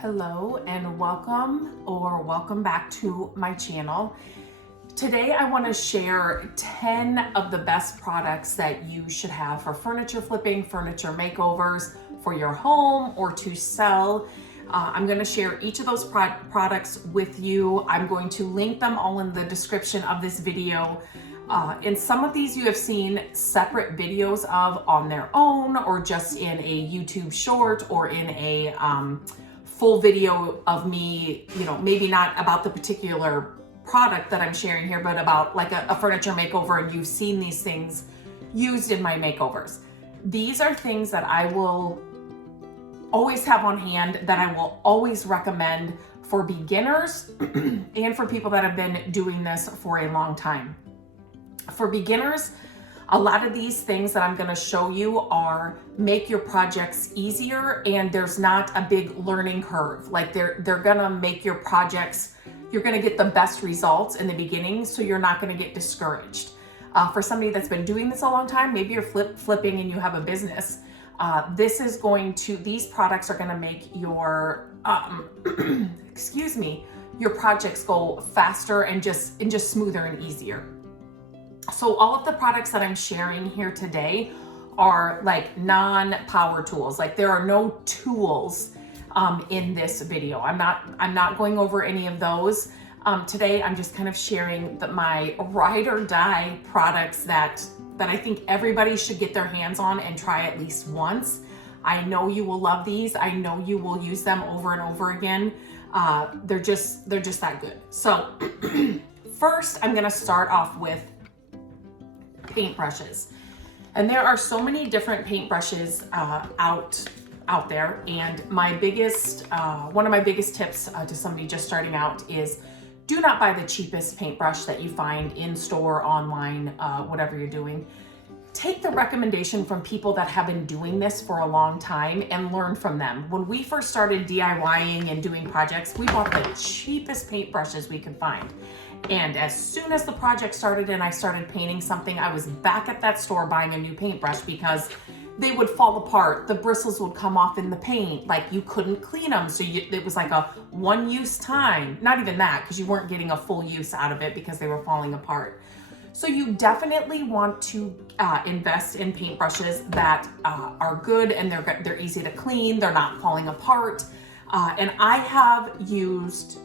Hello and welcome back to my channel. Today I want to share 10 of the best products that you should have for furniture flipping, furniture makeovers for your home or to sell. I'm going to share each of those products with you. I'm going to link them all in the description of this video. And some of these you have seen separate videos of on their own or just in a YouTube short or in a full video of me, maybe not about the particular product that I'm sharing here, but about like a furniture makeover, and you've seen these things used in my makeovers. These are things that I will always have on hand, that I will always recommend for beginners and for people that have been doing this for a long time. For beginners, a lot of these things that I'm going to show you make your projects easier, and there's not a big learning curve. Like they're going to make your projects, you're going to get the best results in the beginning, so you're not going to get discouraged. For somebody that's been doing this a long time, maybe you're flipping and you have a business. These products are going to make your, your projects go faster and just smoother and easier. So all of the products that I'm sharing here today are like non-power tools. Like there are no tools in this video. I'm not going over any of those. Today I'm just kind of sharing my ride or die products that I think everybody should get their hands on and try at least once. I know you will love these. I know you will use them over and over again. They're just that good. So first I'm gonna start off with paintbrushes. And there are so many different paintbrushes out there. And my biggest, one of my biggest tips to somebody just starting out is do not buy the cheapest paintbrush that you find in store, online, whatever you're doing. Take the recommendation from people that have been doing this for a long time and learn from them. When we first started DIYing and doing projects, we bought the cheapest paintbrushes we could find. And as soon as the project started and I started painting something, I was back at that store buying a new paintbrush because they would fall apart. The bristles would come off in the paint. Like you couldn't clean them. So it was like a one-use time. Not even that, because you weren't getting a full use out of it because they were falling apart. So you definitely want to invest in paintbrushes that are good and they're easy to clean. They're not falling apart. And I have used,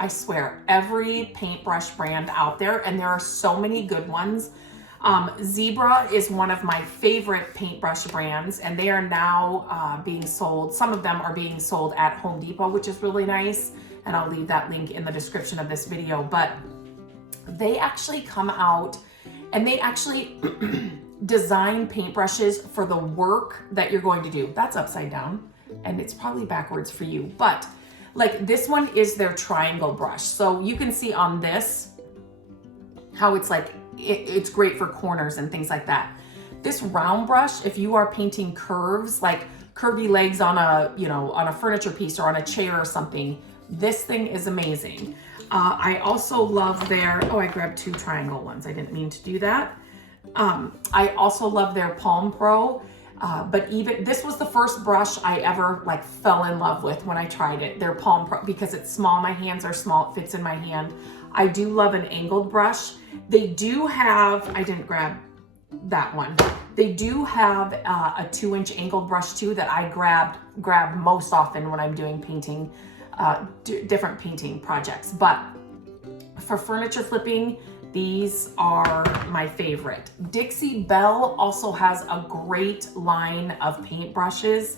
I swear, every paintbrush brand out there, and there are so many good ones. Zebra is one of my favorite paintbrush brands, and they are now being sold. Some of them are being sold at Home Depot, which is really nice, and I'll leave that link in the description of this video. But they actually come out and they actually design paintbrushes for the work that you're going to do. That's upside down, and it's probably backwards for you, but like this one is their triangle brush. So you can see on this how it's like, it's great for corners and things like that. This round brush, if you are painting curves, like curvy legs on a furniture piece or on a chair or something, this thing is amazing. I also love I grabbed two triangle ones. I didn't mean to do that. I also love their Palm Pro. But even this was the first brush I ever fell in love with when I tried it. Their Palm Pro, because it's small. My hands are small. It fits in my hand. I do love an angled brush. They do have, I didn't grab that one. They do have a 2-inch angled brush too that I grab most often when I'm doing painting, different painting projects. But for furniture flipping, these are my favorite. Dixie Belle also has a great line of paintbrushes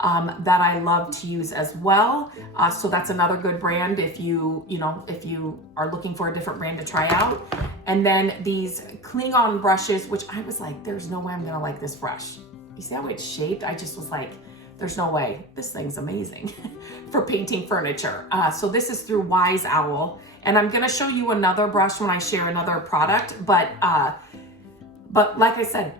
that I love to use as well. So that's another good brand if you are looking for a different brand to try out. And then these Klingon brushes, which I was like, there's no way I'm gonna like this brush. You see how it's shaped? I just was like, there's no way. This thing's amazing for painting furniture. So this is through Wise Owl. And I'm gonna show you another brush when I share another product, but like I said,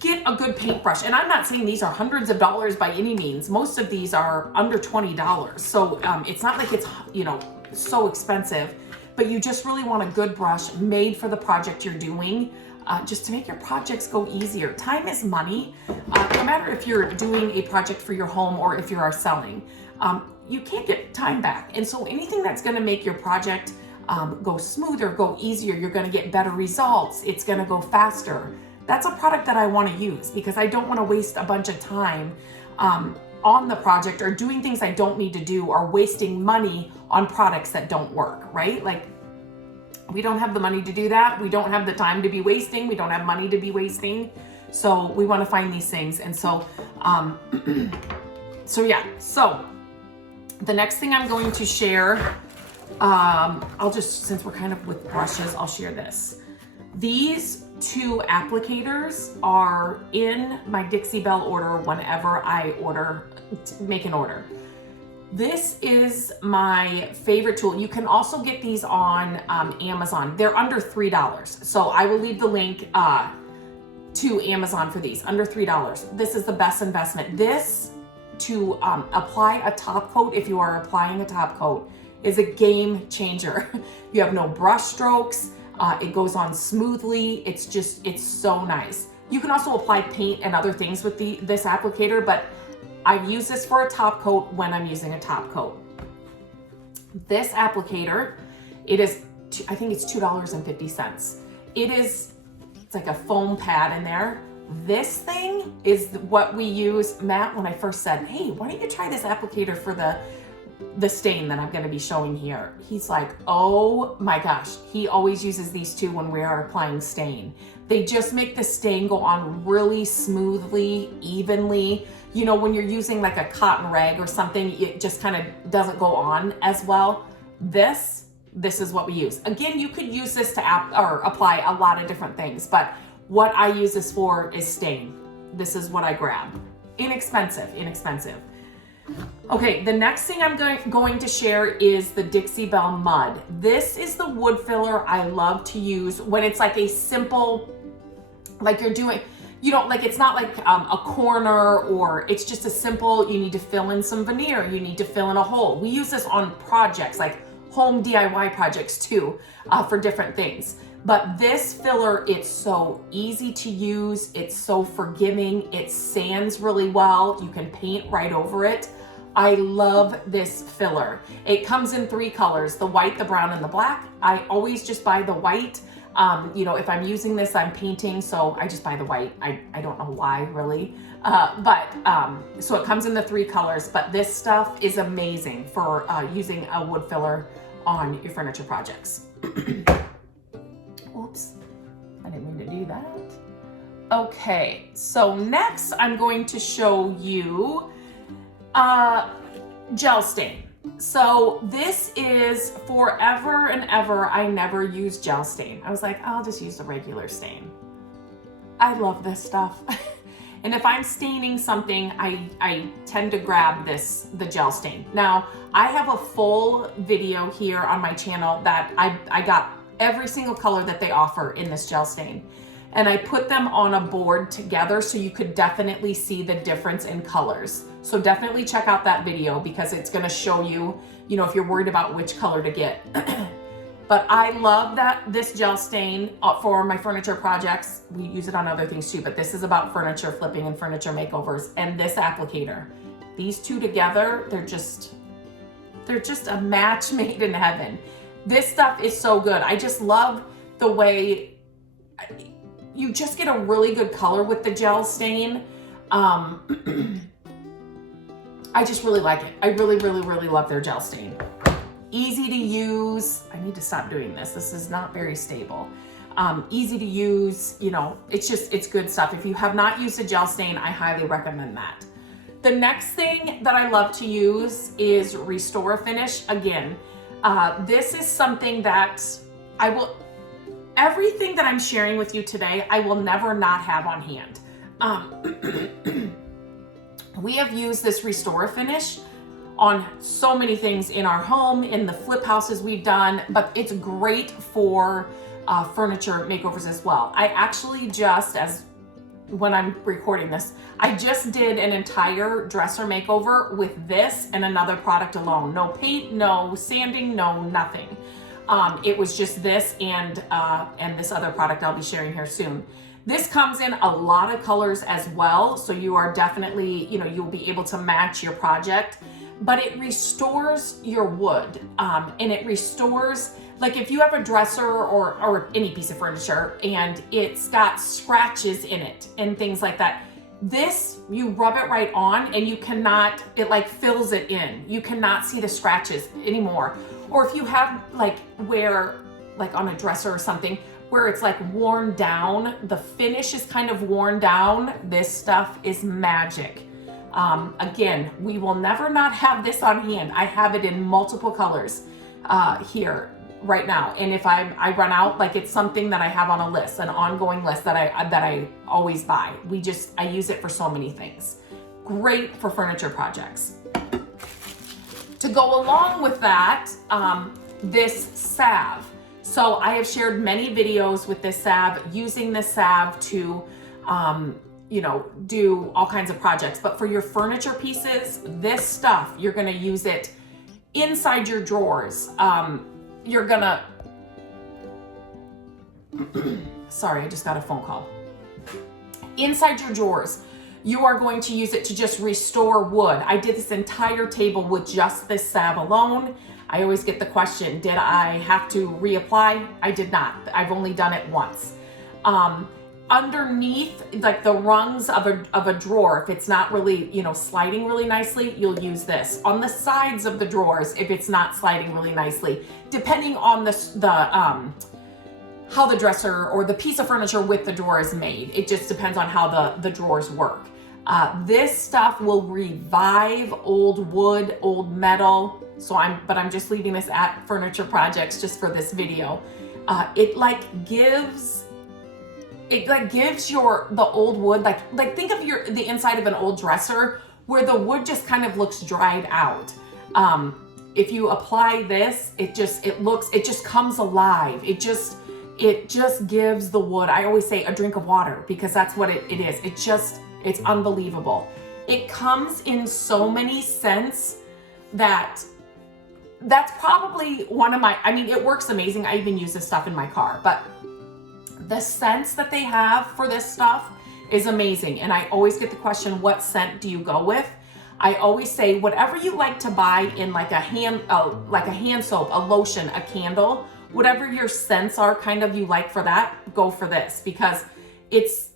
get a good paintbrush. And I'm not saying these are hundreds of dollars by any means. Most of these are under $20. So it's not like it's, so expensive, but you just really want a good brush made for the project you're doing. just to make your projects go easier. Time is money. No matter if you're doing a project for your home or if you are selling, you can't get time back. And so anything that's gonna make your project go smoother, go easier, you're gonna get better results, it's gonna go faster. That's a product that I wanna use because I don't wanna waste a bunch of time on the project or doing things I don't need to do or wasting money on products that don't work, right? Like, we don't have the money to do that. We don't have the time to be wasting. We don't have money to be wasting. So we want to find these things. And so, so the next thing I'm going to share, I'll just, since we're kind of with brushes, I'll share this. These 2 applicators are in my Dixie Belle order whenever I make an order. This is my favorite tool. You can also get these on Amazon. They're under $3. So I will leave the link to Amazon for these, under $3. This is the best investment. This, to apply a top coat, if you are applying a top coat, is a game changer. You have no brush strokes. It goes on smoothly. It's so nice. You can also apply paint and other things with this applicator, but I use this for a top coat when I'm using a top coat. This applicator, I think it's $2.50. It's like a foam pad in there. This thing is what we use. Matt, when I first said, hey, why don't you try this applicator for the stain that I'm gonna be showing here? He's like, oh my gosh. He always uses these 2 when we are applying stain. They just make the stain go on really smoothly, evenly. You know, when you're using like a cotton rag or something, it just kind of doesn't go on as well. This is what we use. Again, you could use this to apply a lot of different things, but what I use this for is stain. This is what I grab. Inexpensive. Okay, the next thing I'm going to share is the Dixie Belle Mud. This is the wood filler I love to use when it's like a simple, like you're doing, like it's not like a corner, or it's just a simple, you need to fill in some veneer, you need to fill in a hole. We use this on projects, like home DIY projects too, for different things. But this filler, it's so easy to use, it's so forgiving, it sands really well, you can paint right over it. I love this filler. It comes in 3 colors, the white, the brown, and the black. I always just buy the white. If I'm using this, I'm painting, so I just buy the white. I don't know why, really. So it comes in the 3 colors, but this stuff is amazing for using a wood filler on your furniture projects. Oops, I didn't mean to do that. Okay, so next I'm going to show you gel stain. So this is forever and ever, I never used gel stain. I was like, I'll just use the regular stain. I love this stuff. And if I'm staining something, I tend to grab the gel stain. Now, I have a full video here on my channel that I got every single color that they offer in this gel stain. And I put them on a board together so you could definitely see the difference in colors. So definitely check out that video because it's gonna show you, if you're worried about which color to get. But I love this gel stain for my furniture projects. We use it on other things too, but this is about furniture flipping and furniture makeovers. And this applicator, these 2 together, they're just a match made in heaven. This stuff is so good. I just love the way you just get a really good color with the gel stain. I just really like it. I really, really, really love their gel stain. Easy to use. I need to stop doing this. This is not very stable. Easy to use, it's good stuff. If you have not used a gel stain, I highly recommend that. The next thing that I love to use is Restore Finish. Again, this is something that everything that I'm sharing with you today, I will never not have on hand. We have used this Restore Finish on so many things in our home, in the flip houses we've done, but it's great for furniture makeovers as well. I actually when I'm recording this, I just did an entire dresser makeover with this and another product alone. No paint, no sanding, no nothing. It was just this and this other product I'll be sharing here soon. This comes in a lot of colors as well, so you are definitely, you'll be able to match your project, but it restores your wood, and it restores, like if you have a dresser or any piece of furniture and it's got scratches in it and things like that, this, you rub it right on and you cannot, it like fills it in. You cannot see the scratches anymore. Or if you have like on a dresser or something, where it's like worn down, the finish is kind of worn down, this stuff is magic. Again, we will never not have this on hand. I have it in multiple colors here right now. And if I run out, like it's something that I have on a list, an ongoing list that I always buy. I use it for so many things. Great for furniture projects. To go along with that, this salve. So I have shared many videos with this salve, using this salve to, do all kinds of projects. But for your furniture pieces, this stuff, you're gonna use it inside your drawers. You're gonna, sorry, I just got a phone call. Inside your drawers, you are going to use it to just restore wood. I did this entire table with just this salve alone. I always get the question, did I have to reapply? I did not. I've only done it once. Underneath, like the rungs of a drawer, if it's not really, sliding really nicely, you'll use this. On the sides of the drawers, if it's not sliding really nicely, depending on how the dresser or the piece of furniture with the drawer is made. It just depends on how the drawers work. This stuff will revive old wood, old metal. But I'm just leaving this at furniture projects just for this video. It gives the old wood, like think of the inside of an old dresser where the wood just kind of looks dried out. If you apply this, it just comes alive. It just gives the wood, I always say, a drink of water, because that's what it is. It's unbelievable. It comes in so many scents that's probably one of it works amazing. I even use this stuff in my car, but the scents that they have for this stuff is amazing. And I always get the question, what scent do you go with? I always say, whatever you like to buy in like a hand soap, a lotion, a candle, whatever your scents are you like for that, go for this, because it's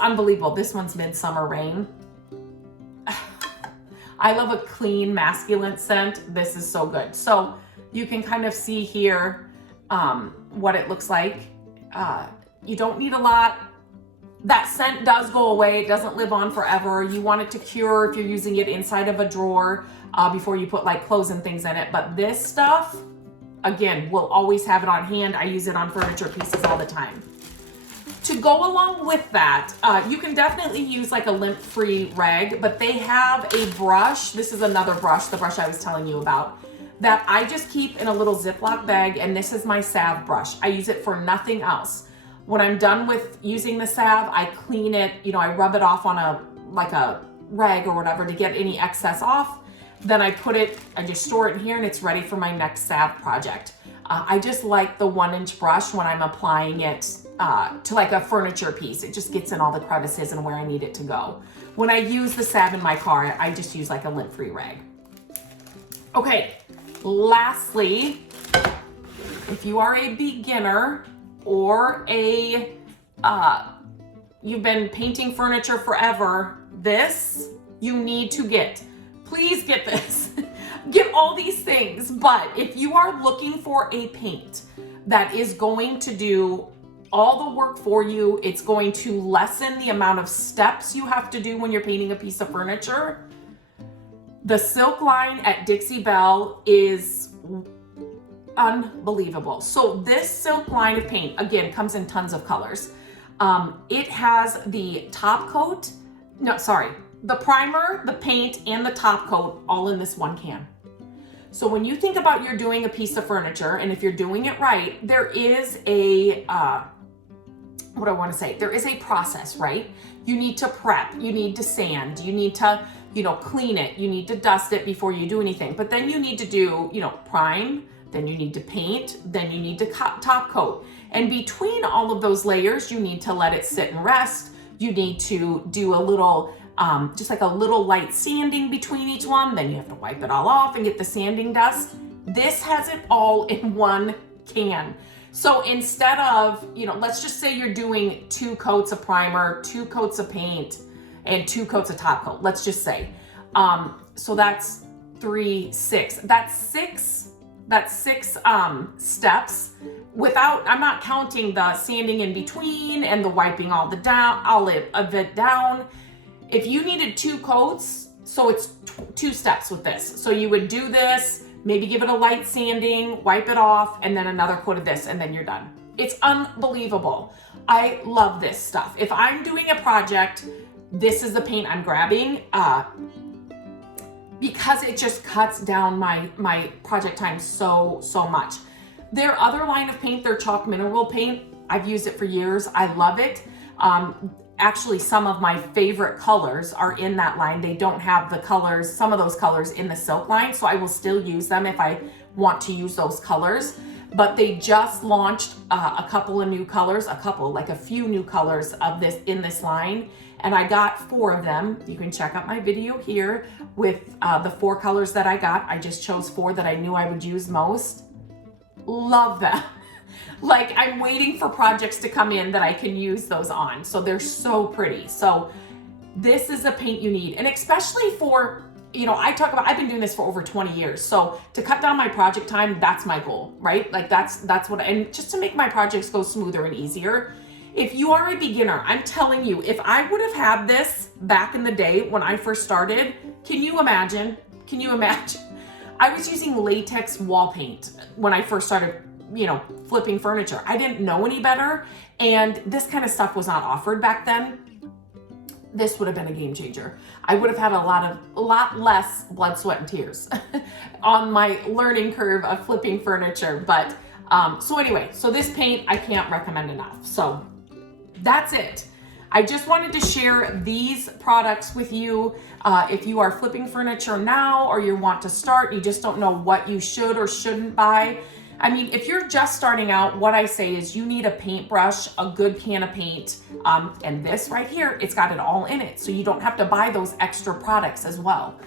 unbelievable. This one's Midsummer Rain. I love a clean, masculine scent. This is so good. So you can kind of see here what it looks like. You don't need a lot. That scent does go away. It doesn't live on forever. You want it to cure if you're using it inside of a drawer before you put like clothes and things in it. But this stuff, again, we'll always have it on hand. I use it on furniture pieces all the time. To go along with that, you can definitely use like a lint-free rag, but they have a brush. This is another brush, the brush I was telling you about, that I just keep in a little Ziploc bag, and this is my salve brush. I use it for nothing else. When I'm done with using the salve, I clean it, I rub it off on a rag or whatever to get any excess off. Then I just store it in here, and it's ready for my next salve project. I just like the 1-inch brush when I'm applying it to like a furniture piece. It just gets in all the crevices and where I need it to go. When I use the salve in my car, I just use like a lint-free rag. Okay, lastly, if you are a beginner or you've been painting furniture forever, this you need to get. Please get this. Get all these things. But if you are looking for a paint that is going to do all the work for you, it's going to lessen the amount of steps you have to do when you're painting a piece of furniture, the Silk line at Dixie Belle is unbelievable. So this Silk line of paint, again, comes in tons of colors. It has the top coat, the primer, the paint, and the top coat all in this one can. So when you think about you're doing a piece of furniture, and if you're doing it right, there is a, there is a process, right? You need to prep, you need to sand, you need to, clean it, you need to dust it before you do anything. But then you need to do, prime, then you need to paint, then you need to top coat. And between all of those layers, you need to let it sit and rest. You need to do a little, just like a little light sanding between each one. Then you have to wipe it all off and get the sanding dust. This has it all in one can. So instead of, let's just say you're doing 2 coats of primer, 2 coats of paint, and 2 coats of top coat, let's just say. So that's 3, 6. That's six steps without, I'm not counting the sanding in between and the wiping all of it down. If you needed 2 coats, so it's 2 steps with this. So you would do this, maybe give it a light sanding, wipe it off, and then another coat of this, and then you're done. It's unbelievable. I love this stuff. If I'm doing a project, this is the paint I'm grabbing because it just cuts down my project time so much. Their other line of paint, their chalk mineral paint, I've used it for years. I love it. Actually, some of my favorite colors are in that line. They don't have the colors, some of those colors in the silk line, so I will still use them if I want to use those colors. But they just launched a couple of new colors, like a few new colors of this in this line, and I got 4 of them. You can check out my video here with the 4 colors that I got. I just chose 4 that I knew I would use most. Love them. Like, I'm waiting for projects to come in that I can use those on. So they're so pretty. So this is a paint you need. And especially for, I've been doing this for over 20 years. So to cut down my project time, that's my goal, right? Like that's what, and just to make my projects go smoother and easier. If you are a beginner, I'm telling you, if I would have had this back in the day when I first started, can you imagine? I was using latex wall paint when I first started, flipping furniture. I didn't know any better, and this kind of stuff was not offered back then. This would have been a game changer. I would have had a lot less blood, sweat, and tears on my learning curve of flipping furniture. But so this paint I can't recommend enough. So that's it. I just wanted to share these products with you. If you are flipping furniture now, or you want to start, you just don't know what you should or shouldn't buy. I mean, if you're just starting out, what I say is you need a paintbrush, a good can of paint, and this right here, it's got it all in it. So you don't have to buy those extra products as well.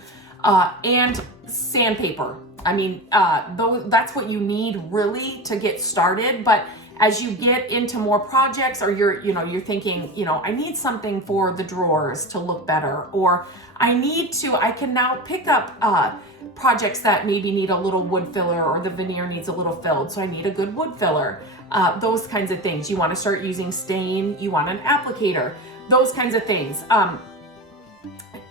And sandpaper. I mean, that's what you need really to get started. But as you get into more projects, or you're thinking, I need something for the drawers to look better, or I can now pick up projects that maybe need a little wood filler, or the veneer needs a little filled, so I need a good wood filler. Those kinds of things. You want to start using stain, you want an applicator, those kinds of things.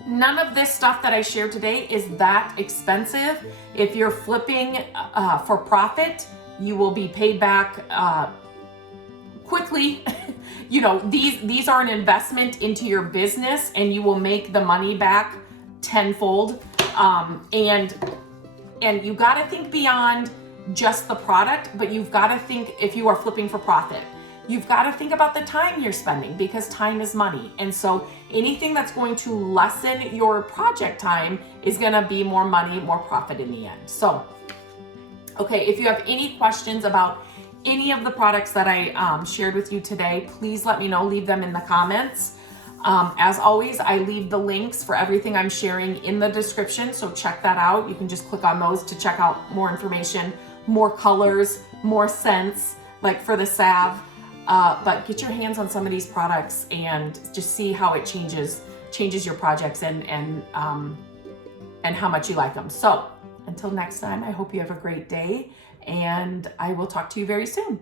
None of this stuff that I shared today is that expensive. If you're flipping for profit, you will be paid back quickly. These are an investment into your business, and you will make the money back tenfold. And you got to think beyond just the product, but you've got to think, if you are flipping for profit, you've got to think about the time you're spending, because time is money. And so anything that's going to lessen your project time is going to be more money, more profit in the end. So, okay, if you have any questions about any of the products that I shared with you today, please let me know. Leave them in the comments. As always, I leave the links for everything I'm sharing in the description, so check that out. You can just click on those to check out more information, more colors, more scents, like for the salve. But get your hands on some of these products and just see how it changes your projects and how much you like them. So until next time, I hope you have a great day, and I will talk to you very soon.